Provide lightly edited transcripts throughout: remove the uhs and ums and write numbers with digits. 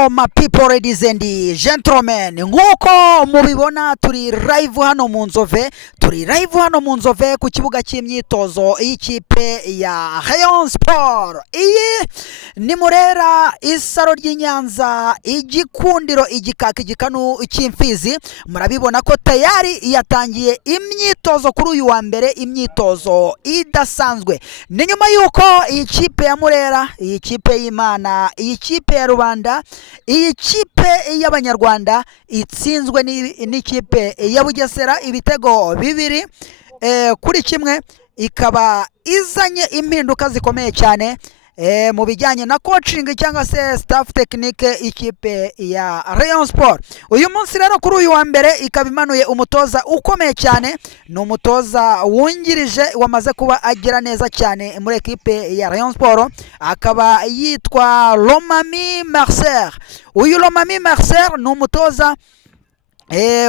Hello my people, ladies and gentlemen, nk'uko mubibona turi live hano mu Nzove ku kibuga cy'imyitozo y'ikipe ya Rayon Sport. Iyi ni Murera, isaro ry'Inyanza, igikundiro, igikaka, igikanu cy'imfizi. Murabibona ko tayari yatangiye imyitozo kuri uyu wa mbere, imyitozo idasanzwe. Ni nyuma yuko iyi kipe ya Murera, iyi kipe y'Imana, iyi kipe ya Rubanda, iyi kipe y'Abanyarwanda itsinzwe n'ikipe ya Bugesera ibitego bibiri kuri kimwe, ikaba izanye impinduka zikomeye cyane mu bijyanye na coaching cyangwa se staff technique ikipe ya Rayon Sport. Uyu munsi rero kuri uyu wa mbere ikaba imanuye umutoza ukomeye cyane, ni umutoza wungirije wamaze kuba agira neza cyane muri ekipe ya Rayon Sport, akaba yitwa Lomami Marcel. Uyu Lomami Marcel ni umutoza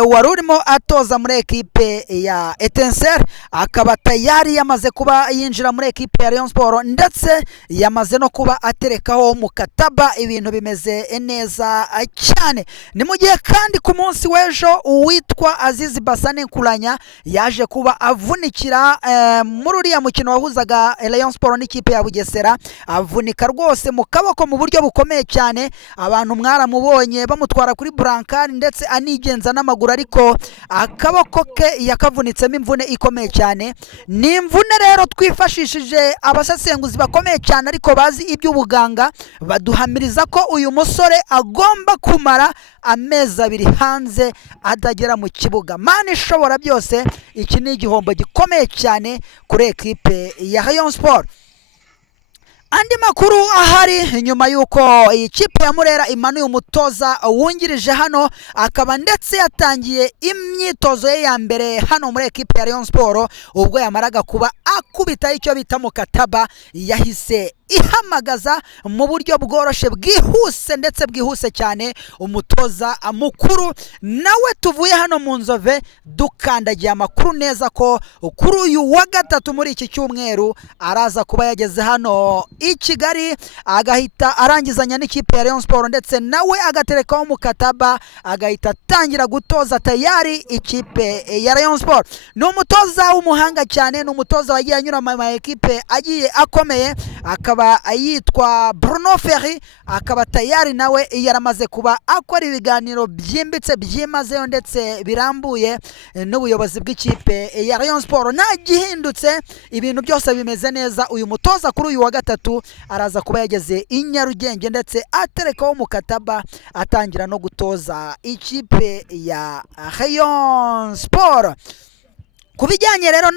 wari urimo atoza muri ekipe ya Etincelle, akaba tayari yamaze kuba yinjira muri ekipe ya Rayon Sport, ndetse yamaze no kuba aterekaho mukataba, ibintu bimeze neza cyane. Ni mu gihe kandi ku munsi w'ejo uwitwa Aziz Basane Kulanya yaje kuba avunikira muri uriya mukino wahuzaga Rayon Sport n'ikipe ya Bugesera, avunika rwose mu kaboko mu buryo bukomeye cyane. Abantu mwaramubonye bamutwara kuri brancard ndetse anigenza n'amaguru, ariko akaboko ke yakavunitsemo imvune ikomeye cyane. Ni imvune rero twifashishije abasesenguzi bakomeye cyane ariko bazi iby'ubuganga, baduhamiriza ko uyu musore agomba kumara amezi 2 hanze adagera mu kibuga. Mani ishobora byose, iki ni igihombo gikomeye cyane kuri ekipe ya Rayon Sport. Andi makuru ahari nyuma yuko iyi kipe ya Murera imanuye umutoza wungirije hano, akaba ndetse yatangiye imyitozo ye ya mbere hano muri ekipe ya Rayon Sport, ubwo yamaraga kuba akubita icyo bita mukataba, yahise ihamagaza mu buryo bworoshe bwihuse ndetse bwihuse cyane umutoza mukuru. Nawe tuvuye hano mu Nzove dukandagiye amakuru neza ko kuri uyu wa gatatu muri iki cyumweru araza kuba yageze hano i Kigali, agahita arangizanya n'ikipe ya Rayon Sport, ndetse nawe agaterekaho mukataba, agahita atangira gutoza tayari ikipe ya Rayon Sport. Ni umutoza w'umuhanga cyane, ni umutoza wagiye anyura mu ekipe agiye akomeye, akaba yitwa Bruno Ferry, akaba tayari nawe yaramaze kuba akora ibiganiro byimbitse byimazeyo ndetse birambuye n'ubuyobozi bw'ikipe ya Rayon Sport. Nta gihindutse, ibintu byose bimeze neza. Uyu mutoza kuri uyu wa gatatu araza kuba yageze i Nyarugenge, ndetse aterekaho mukataba, atangira no gutoza ikipe ya Rayon Sport. Kubijyanye rero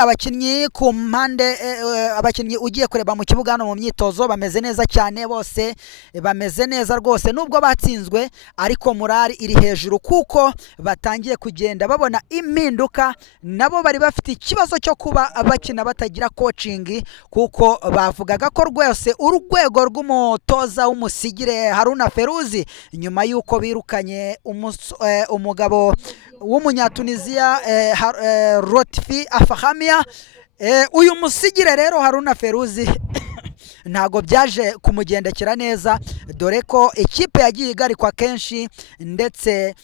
abakinnyi ku mpande, abakinnyi ugiye kureba mu kibuga hano mu myitozo bameze neza cyane, bose bameze neza rwose, nubwo batsinzwe ariko morali iri hejuru kuko batangiye kugenda babona impinduka. Nabo bari bafite ikibazo cyo kuba bakina batagira coaching, kuko bavugaga ko rwose urwego rw'umutoza w'umusigire Haruna Feruzi, nyuma yuko birukanye umugabo w'umunyatuniziya Rotfi Afahamia, uyu musigire rero Haruna Feruzi ntago byaje kumugendekera neza, dore ko ikipe yagiye igarikwa kenshi ndetse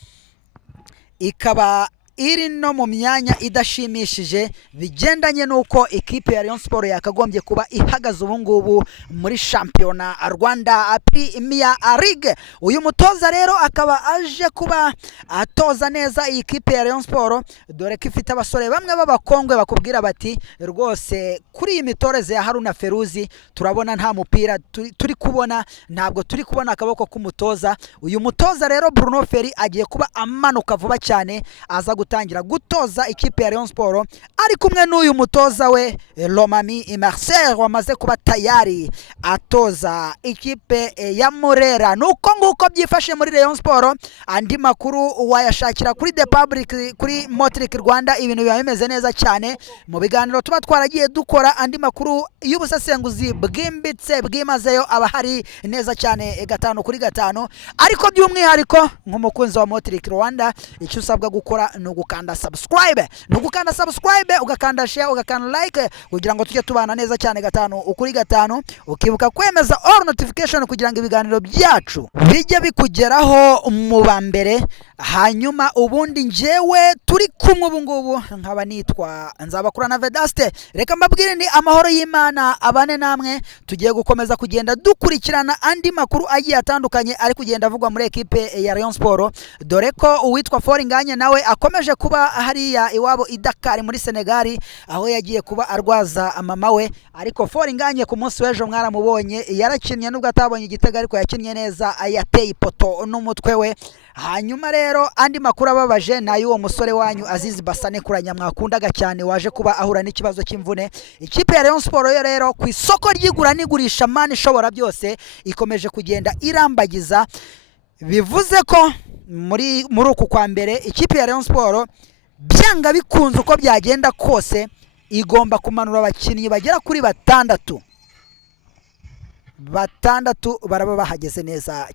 ikaba iri no mu myanya idashimishije bigendanye nuko ikipe ya Rayon Sport yakagombye kuba ihagaze ubu ngubu muri shampiyona Rwanda Premier League. Uyu mutoza rero akaba aje kuba atoza neza iyi kipe ya Rayon Sport, dore ko ifite abasore bamwe b'abakongwe bakubwira bati rwose kuri iyi mitoreze ya Haruna Feruzi turabona nta mupira turi kubona, ntabwo turi kubona akaboko k'umutoza. Uyu mutoza rero Bruno Ferry agiye kuba amanuka vuba cyane, aza gutangira gutoza ikipe ya Rayon Sport ari kumwe n'uyu mutoza we Lomami Marcel wamaze kuba tayari atoza ikipe ya Murera. Nuko nguko byifashe muri Rayon Sport. Andi makuru wayashakira kuri The Public, kuri Motric Rwanda, ibintu biba bimeze neza cyane mu biganiro tuba twaragiye dukora. Andi makuru y'ubusesenguzi bwimbitse bwimazeyo aba hari neza cyane 5 kuri 5, ariko by'umwihariko nk'umukunzi wa Motric Rwanda icyo usabwa gukora no ugukanda subscribe, nugukanda subscribe ugakanda share ugakanda like kugira ngo tujye tubana neza cyane gatanu ukuri gatanu, ukibuka kwemeza all notification kugira ngo ibiganiro byacu bijye bikugeraho mu bambere. Hanyuma ubundi njewe turi kumwe ubu ngubu nkaba nitwa Nzabakurana Vedaste. Reka mbabwire ni amahoro y'Imana abane namwe, tugiye gukomeza kugenda dukurikirana andi makuru agiye atandukanye ari kugenda avugwa muri ekipe ya Rayon Sport, dore ko uwitwa Foringanye nawe akomeje kuba hariya iwabo i Dakar muri Senegal, aho yagiye kuba arwaza mama we. Ariko Foringanye ku munsi w'ejo mwaramubonye yarakinnye, nubwo atabonye igitego ariko yakinnye neza, yateye ipoto n'umutwe we. Hanyuma rero andi makuru ababaje nayo uwo musore wanyu Azizi Basane kuranya mwakundaga cyane waje kuba ahura n'ikibazo cy'imvune. Ikipe ya Rayon Sport yo rero ku isoko ry'igura n'igurisha mani ishobora byose ikomeje kugenda irambagiza, bivuze ko muri uku kwa mbere ikipe ya Rayon Sport byanga bikunze uko byagenda kose igomba kumanura abakinnyi bagera kuri batandatu baraba bahageze neza.